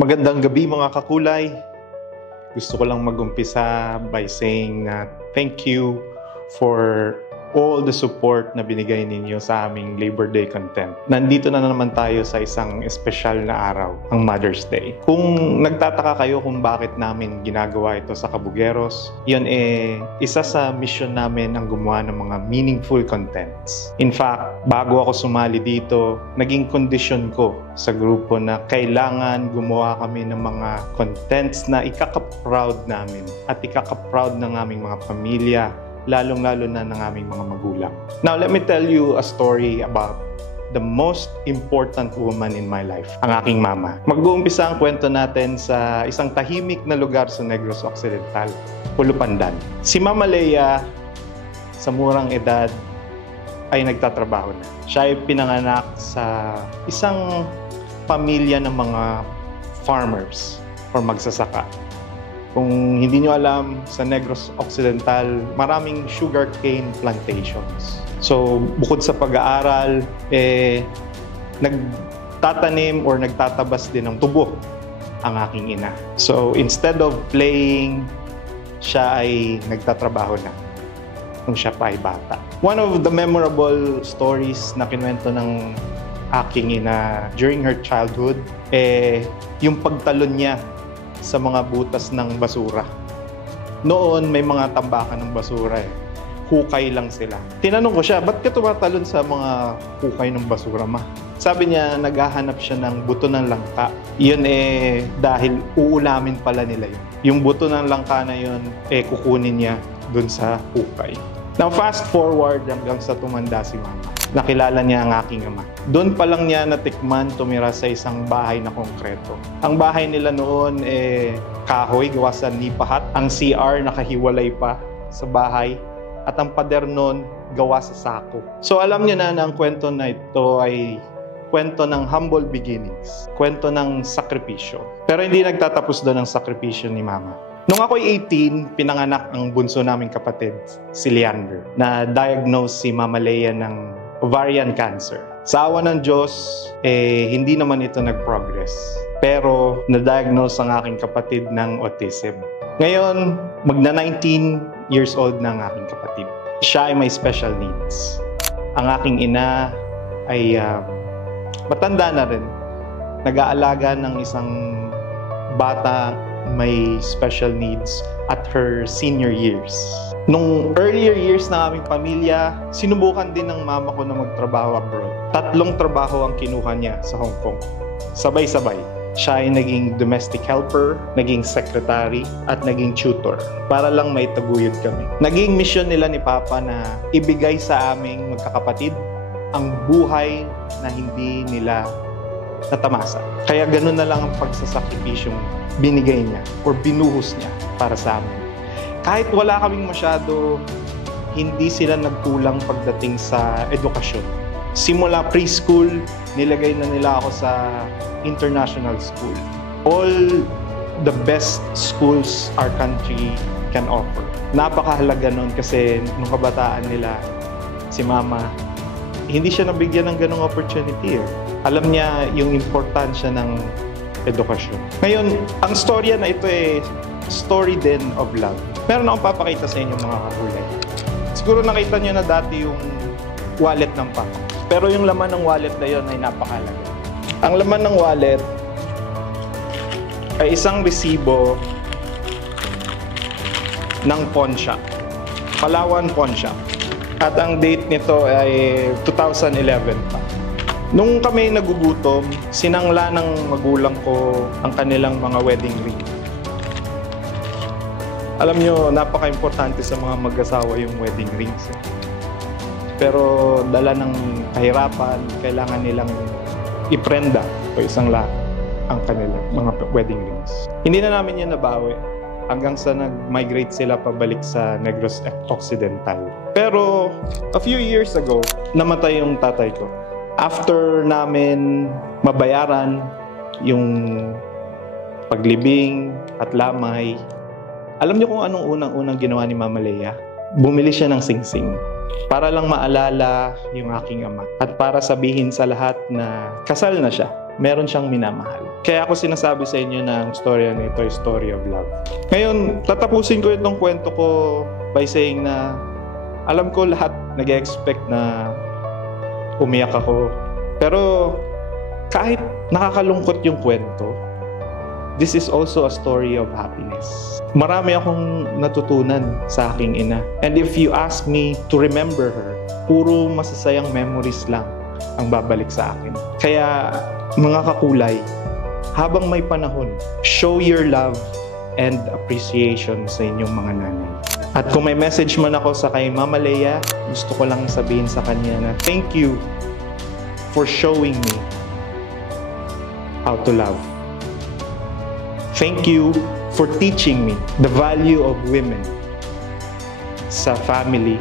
Magandang gabi mga kakulay. Gusto ko lang mag-umpisa by saying na thank you for all the support na binigay ninyo sa aming Labor Day content. Nandito na naman tayo sa isang espesyal na araw, ang Mother's Day. Kung nagtataka kayo kung bakit namin ginagawa ito sa Kabugueros, yun isa sa mission namin ang gumawa ng mga meaningful contents. In fact, bago ako sumali dito, naging kondisyon ko sa grupo na kailangan gumawa kami ng mga contents na ikaka-proud namin at ikaka-proud ng aming mga pamilya, lalong-lalo na ng aming mga magulang. Now, let me tell you a story about the most important woman in my life, ang aking mama. Mag-uumpisa ang kwento natin sa isang tahimik na lugar sa Negros Occidental, Pulupandan. Si Mama Leia, sa murang edad, ay nagtatrabaho na. Siya ay pinanganak sa isang pamilya ng mga farmers or magsasaka. Kung hindi nyo alam, sa Negros Occidental, maraming sugarcane plantations. So, bukod sa pag-aaral, nagtatanim or nagtatabas din ng tubo ang aking ina. So, instead of playing, siya ay nagtatrabaho na nung siya pa ay bata. One of the memorable stories na kinuwento ng aking ina during her childhood, yung pagtalon niya sa mga butas ng basura. Noon, may mga tambakan ng basura Hukay lang sila. Tinanong ko siya, ba't ka tumatalon sa mga hukay ng basura, ma? Sabi niya, naghahanap siya ng buto ng langka. Yun dahil uulamin pala nila yun. Yung buto ng langka na yun, kukunin niya dun sa hukay. Now, fast forward hanggang sa tumanda si mama. Nakilala niya ang aking ama. Doon pa lang niya natikman tumira sa isang bahay na konkreto. Ang bahay nila noon kahoy, gawa sa nipahat. Ang CR nakahiwalay pa sa bahay. At ang pader noon gawa sa sako. So alam niyo na ang kwento na ito ay kwento ng humble beginnings. Kwento ng sakripisyo. Pero hindi nagtatapos doon ang sakripisyo ni mama. Nung ako'y 18, pinanganak ang bunso naming kapatid, si Leander, na diagnose si Mama Leia ng ovarian cancer. Sa awa ng Diyos, hindi naman ito nag-progress. Pero na-diagnose ang aking kapatid ng autism. Ngayon, magna-19 years old na ang aking kapatid. Siya ay may special needs. Ang aking ina ay matanda na rin. Nag-aalaga ng isang bata may special needs at her senior years. Nung earlier years na aming pamilya, sinubukan din ng mama ko na magtrabaho abroad. 3 trabaho ang kinuha niya sa Hong Kong. Sabay-sabay. Siya ay naging domestic helper, naging secretary, at naging tutor para lang may taguyod kami. Naging mission nila ni Papa na ibigay sa aming magkakapatid ang buhay na hindi nila natamasa. Kaya ganun na lang ang pagsasakripisyong binigay niya or binuhos niya para sa amin. Kahit wala kaming masyado, hindi sila nagkulang pagdating sa edukasyon. Simula preschool, nilagay na nila ako sa international school. All the best schools our country can offer. Napakahalaga nun kasi nung kabataan nila, si mama, hindi siya nabigyan ng ganong opportunity. Alam niya yung importansya ng edukasyon. Ngayon, ang storya na ito story din of love. Meron akong papakita sa inyo mga kakulay. Siguro nakita niyo na dati yung wallet ng papa. Pero yung laman ng wallet na yun ay napakahalaga. Ang laman ng wallet ay isang resibo ng pawn shop. Palawan Pawn Shop. At ang date nito ay 2011 pa. Nung kami nagugutom, sinangla ng magulang ko ang kanilang mga wedding ring. Alam nyo, napaka-importante sa mga mag-asawa yung wedding rings. Pero dala ng kahirapan, kailangan nilang iprenda o isangla ang kanilang mga wedding rings. Hindi na namin yan nabawi hanggang sa nag-migrate sila pabalik sa Negros Occidental. Pero a few years ago, namatay yung tatay ko. After namin mabayaran yung paglibing at lamay, alam niyo kung anong unang-unang ginawa ni Mama Leia? Bumili siya ng singsing para lang maalala yung aking ama at para sabihin sa lahat na kasal na siya. meron siyang minamahal. Kaya ako sinasabi sa inyo na ang storya nito ay story of love. Ngayon, tatapusin ko itong kwento ko by saying na alam ko lahat nag-expect na umiyak ako. Pero kahit nakakalungkot yung kwento, this is also a story of happiness. Marami akong natutunan sa aking ina. And if you ask me to remember her, puro masasayang memories lang ang babalik sa akin. Kaya mga kakulay, habang may panahon, show your love and appreciation sa inyong mga nanay. At kung may message man ako sa kay Mama Leia, gusto ko lang sabihin sa kanya na thank you for showing me how to love. Thank you for teaching me the value of women sa family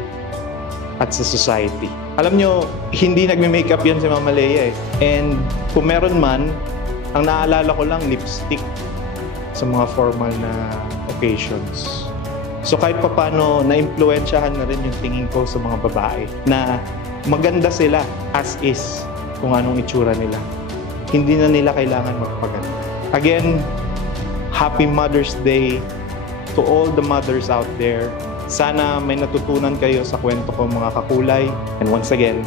at sa society. Alam nyo, hindi nagme-makeup yan si Mama Leia eh. And kung meron man, ang naalala ko lang lipstick sa mga formal na occasions. So kahit papano, na-impluensyahan na rin yung tingin ko sa mga babae na maganda sila as is kung anong itsura nila. Hindi na nila kailangan magpaganda. Again, Happy Mother's Day to all the mothers out there. Sana may natutunan kayo sa kwento ko mga kakulay. And once again,